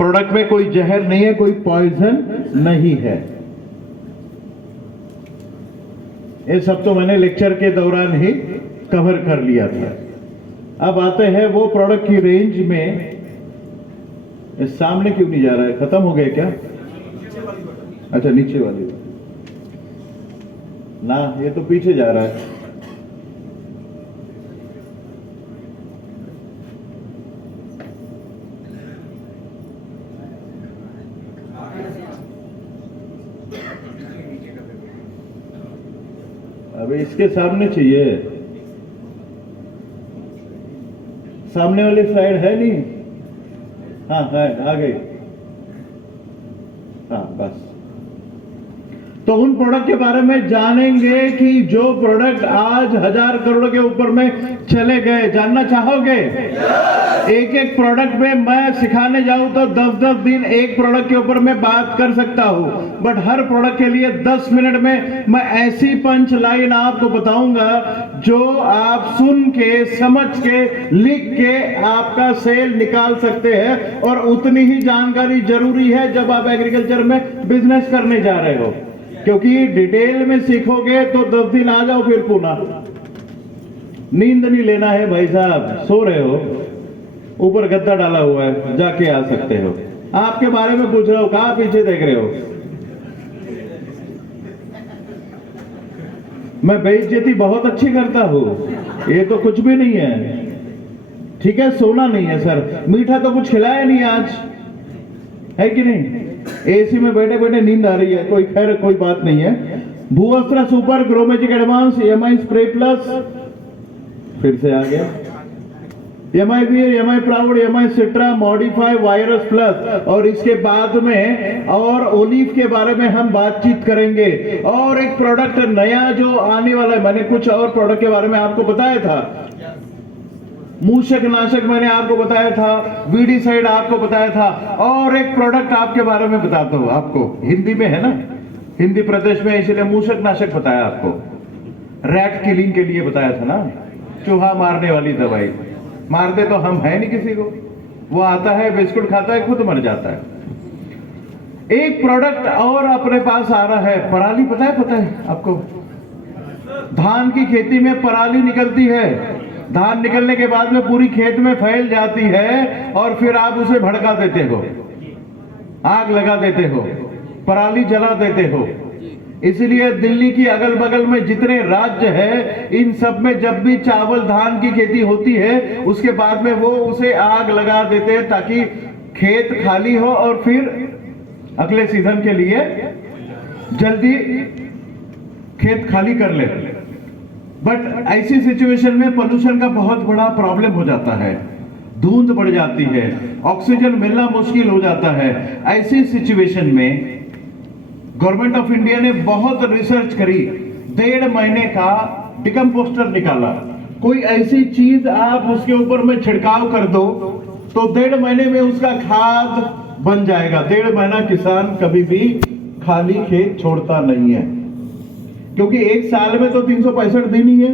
Product में कोई जहर नहीं है, कोई पॉइजन नहीं है। ये सब तो मैंने लेक्चर के दौरान ही कवर कर लिया था। अब आते हैं वो प्रोडक्ट की रेंज में। इस सामने क्यों नहीं जा रहा है? खत्म हो गया क्या? अच्छा, नीचे वाली ना, ये तो पीछे जा रहा है। अबे इसके सामने चाहिए, सामने वाली स्लाइड है नहीं। हाँ है, आ गई। हाँ बस। तो उन प्रोडक्ट के बारे में जानेंगे कि जो प्रोडक्ट आज 1000 करोड़ के ऊपर में चले गए। जानना चाहोगे? एक एक प्रोडक्ट में मैं सिखाने जाऊं तो 10-10 दिन एक प्रोडक्ट के ऊपर मैं बात कर सकता हूं, बट हर प्रोडक्ट के लिए 10 मिनट में मैं ऐसी पंच लाइन आपको बताऊंगा जो आप सुन के, समझ के, लिख के आपका सेल निकाल सकते हैं। और उतनी ही जानकारी जरूरी है जब आप एग्रीकल्चर में बिजनेस करने जा रहे हो, क्योंकि डिटेल में सीखोगे तो 10 दिन आ जाओ फिर पुनः। नींद नहीं लेना है भाई साहब, सो रहे हो, ऊपर गद्दा डाला हुआ है, जाके आ सकते हो। आपके बारे में पूछ रहा हूं, कहां पीछे देख रहे हो? मैं बेइज्जती बहुत अच्छी करता हूं, ये तो कुछ भी नहीं है। ठीक है, सोना नहीं है सर, मीठा तो कुछ खिलाया नहीं आज, है कि नहीं? एसी में बैठे बैठे नींद आ रही है, कोई खैर कोई बात नहीं है। भूअस्त्र सुपर, ग्रोमेजिक एडवांस, एमआई स्प्रे प्लस, फिर से आ गया, MI Veer, MI proud, MI सिट्रा, मॉडिफाई, वायरस प्लस, और इसके बाद में और ओलिव के बारे में हम बातचीत करेंगे। और एक प्रोडक्ट नया जो आने वाला है, मैंने कुछ और प्रोडक्ट के बारे में आपको बताया था। मूषक नाशक मैंने आपको बताया था, वीडीसाइड आपको बताया था, और एक प्रोडक्ट आपके बारे में बताता हूं आपको। हिंदी में है ना, हिंदी प्रदेश में, इसलिए मूषक नाशक बताया आपको। रैट किलिंग के लिए बताया था ना, चूहा मारने वाली दवाई। मारते तो हम है नहीं किसी को, वो आता है बिस्कुट खाता है, खुद मर जाता है। एक प्रोडक्ट और अपने पास आ रहा है, पराली। पता है आपको? धान की खेती में पराली निकलती है, धान निकलने के बाद में पूरी खेत में फैल जाती है, और फिर आप उसे भड़का देते हो, आग लगा देते हो, पराली जला देते हो। इसलिए दिल्ली की अगल बगल में जितने राज्य है, इन सब में जब भी चावल धान की खेती होती है, उसके बाद में वो उसे आग लगा देते हैं ताकि खेत खाली हो और फिर अगले सीजन के लिए जल्दी खेत खाली कर ले। बट ऐसी सिचुएशन में पोल्यूशन का बहुत बड़ा प्रॉब्लम हो जाता है, धुंध बढ़ जाती है, ऑक्सीजन मिलना मुश्किल हो जाता है। ऐसी सिचुएशन में गवर्नमेंट ऑफ इंडिया ने बहुत रिसर्च करी, 1.5 महीने का डिकम्पोस्टर निकाला। कोई ऐसी चीज आप उसके ऊपर में छिड़काव कर दो तो 1.5 महीने में उसका खाद बन जाएगा। 1.5 महीना किसान कभी भी खाली खेत छोड़ता नहीं है, क्योंकि एक साल में तो 365 दिन ही है।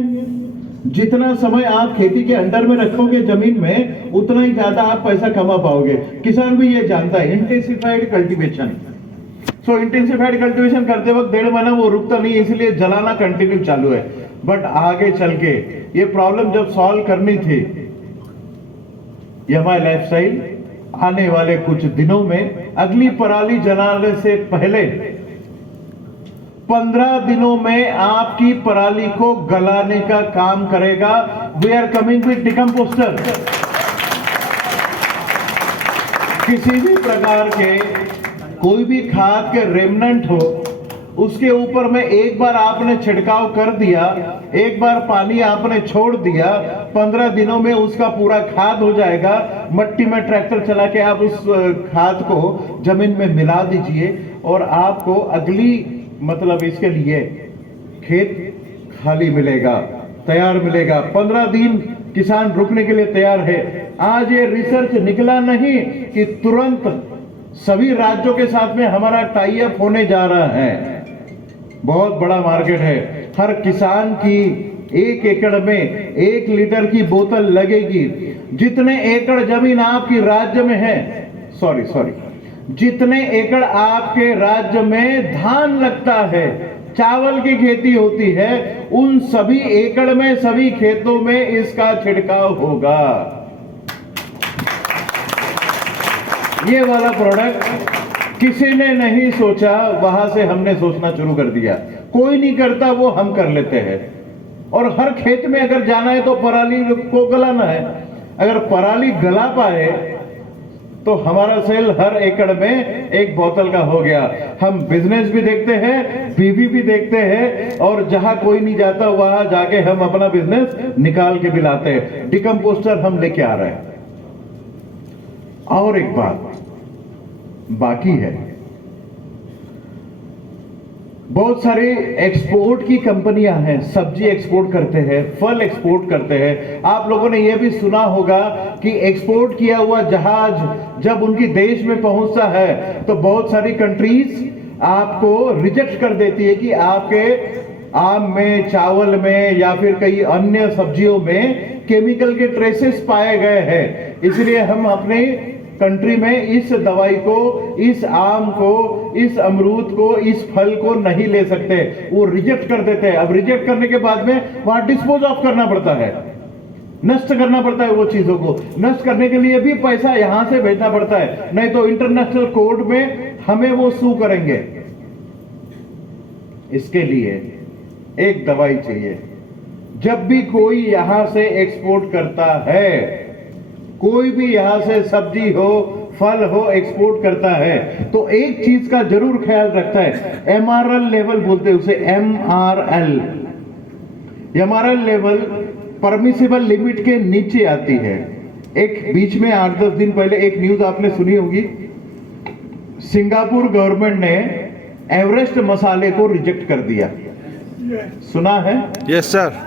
जितना समय आप खेती के अंडर में रखोगे जमीन में, उतना ही ज्यादा आप पैसा कमा पाओगे। किसान भी ये जानता है। इंटेंसिफाइड कल्टीवेशन, सो इंटेंसिफाइड कल्टीवेशन करते वक्त 1.5 महीना वो रुकता नहीं, इसलिए जलाना कंटिन्यू चालू है। बट आगे चल के ये प्रॉब्लम जब सॉल्व करनी थी, एमआई लाइफस्टाइल आने वाले कुछ दिनों में अगली पराली जलाने से पहले 15 दिनों में आपकी पराली को गलाने का काम करेगा। We are coming with decomposer. किसी भी प्रकार के कोई भी खाद के रेमनेंट हो, उसके ऊपर में एक बार आपने छिड़काव कर दिया, एक बार पानी आपने छोड़ दिया, 15 दिनों में उसका पूरा खाद हो जाएगा। मट्टी में ट्रैक्टर चला के आप उस खाद को जमीन में मिला दीजिए और आपको अगली मतलब इसके लिए खेत खाली मिलेगा, तैयार मिलेगा। 15 दिन किसान रुकने के लिए तैयार है। आज ये रिसर्च निकला नहीं कि तुरंत सभी राज्यों के साथ में हमारा टाई अप होने जा रहा है। बहुत बड़ा मार्केट है। हर किसान की 1 एकड़ में 1 लीटर की बोतल लगेगी। जितने एकड़ जमीन आपकी राज्य में है, सॉरी, जितने एकड़ आपके राज्य में धान लगता है, चावल की खेती होती है, उन सभी एकड़ में, सभी खेतों में इसका छिड़काव होगा। ये वाला प्रोडक्ट किसी ने नहीं सोचा, वहां से हमने सोचना शुरू कर दिया। कोई नहीं करता, वो हम कर लेते हैं। और हर खेत में अगर जाना है तो पराली को गलाना है। अगर पराली गला पाए तो हमारा सेल हर एकड़ में 1 बोतल का हो गया। हम बिजनेस भी देखते हैं, बीवी भी देखते हैं, और जहां कोई नहीं जाता वहां जाके हम अपना बिजनेस निकाल के भी लाते हैं। डिकम्पोस्टर हम लेके आ रहे हैं। और एक बात बाकी है, बहुत सारी एक्सपोर्ट की कंपनियां हैं, सब्जी एक्सपोर्ट करते हैं, फल एक्सपोर्ट करते हैं। आप लोगों ने यह भी सुना होगा कि एक्सपोर्ट किया हुआ जहाज जब उनकी देश में पहुंचता है तो बहुत सारी कंट्रीज आपको रिजेक्ट कर देती है कि आपके आम में, चावल में या फिर कई अन्य सब्जियों में केमिकल के ट्रेसेस पाए गए हैं। इसलिए हम अपने कंट्री में इस दवाई को, इस आम को, इस अमरूद को, इस फल को नहीं ले सकते। वो रिजेक्ट कर देते हैं। अब रिजेक्ट करने के बाद में वहां डिस्पोज ऑफ करना पड़ता है, नष्ट करना पड़ता है। वो चीजों को नष्ट करने के लिए भी पैसा यहां से भेजना पड़ता है, नहीं तो इंटरनेशनल कोर्ट में हमें वो सू करेंगे। इसके लिए एक दवाई चाहिए। जब भी कोई यहां से एक्सपोर्ट करता है, कोई भी यहां से सब्जी हो, फल हो, एक्सपोर्ट करता है, तो एक चीज का जरूर ख्याल रखता है। एमआरएल लेवल बोलते हैं उसे, MRL. MRL level permissible limit के नीचे आती है। एक बीच में 8-10 दिन पहले एक न्यूज आपने सुनी होगी, सिंगापुर गवर्नमेंट ने एवरेस्ट मसाले को रिजेक्ट कर दिया। सुना है? Yes sir.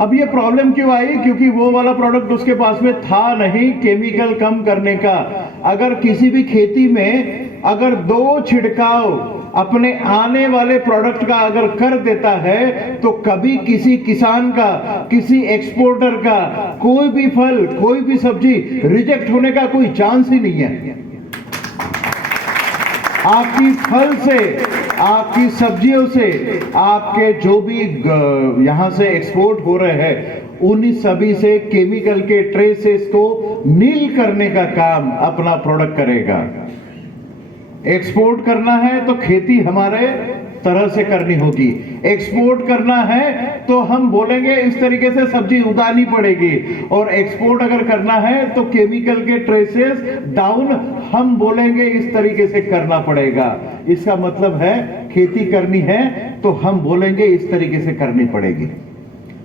अब ये प्रॉब्लम क्यों आई? क्योंकि वो वाला प्रोडक्ट उसके पास में था नहीं, केमिकल कम करने का। अगर किसी भी खेती में अगर 2 छिड़काव अपने आने वाले प्रोडक्ट का अगर कर देता है तो कभी किसी किसान का, किसी एक्सपोर्टर का कोई भी फल, कोई भी सब्जी रिजेक्ट होने का कोई चांस ही नहीं है। आपकी फल से, आपकी सब्जियों से, आपके जो भी यहां से एक्सपोर्ट हो रहे हैं, उन्हीं सभी से केमिकल के ट्रेसेस को नील करने का काम अपना प्रोडक्ट करेगा। एक्सपोर्ट करना है तो खेती हमारे तरह से करनी होगी। एक्सपोर्ट करना है तो हम बोलेंगे इस तरीके से सब्जी उगानी पड़ेगी, और एक्सपोर्ट अगर करना है तो केमिकल के ट्रेसेस डाउन हम बोलेंगे इस तरीके से करना पड़ेगा। इसका मतलब है खेती करनी है तो हम बोलेंगे इस तरीके से करनी पड़ेगी।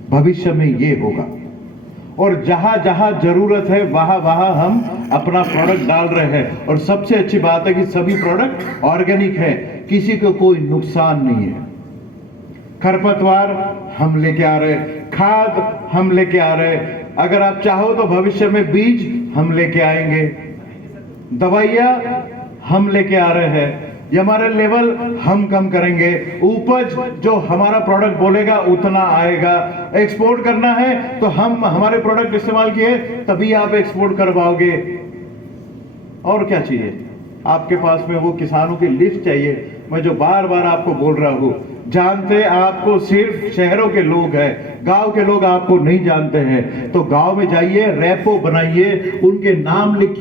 भविष्य में ये होगा, और जहां जहां जरूरत है वहां वहां हम अपना प्रोडक्ट डाल रहे हैं। और सबसे अच्छी बात है कि सभी प्रोडक्ट ऑर्गेनिक है, किसी को कोई नुकसान नहीं है। खरपतवार हम लेके आ रहे, खाद हम लेके आ रहे, अगर आप चाहो तो भविष्य में बीज हम लेके आएंगे, दवाइयां हम लेके आ रहे हैं, ये हमारे लेवल हम कम करेंगे, उपज जो हमारा प्रोडक्ट बोलेगा उतना आएगा। एक्सपोर्ट करना है तो हम हमारे प्रोडक्ट इस्तेमाल किए तभी आप एक्सपोर्ट कर पाओगे। और क्या चाहिए आपके पास में? वो किसानों की लिस्ट चाहिए, मैं जो बार बार आपको बोल रहा हूं। जानते आपको सिर्फ शहरों के लोग हैं, गांव के लोग आपको नहीं जानते हैं। तो गांव में जाइए, रैपो बनाइए, उनके नाम लिखिए।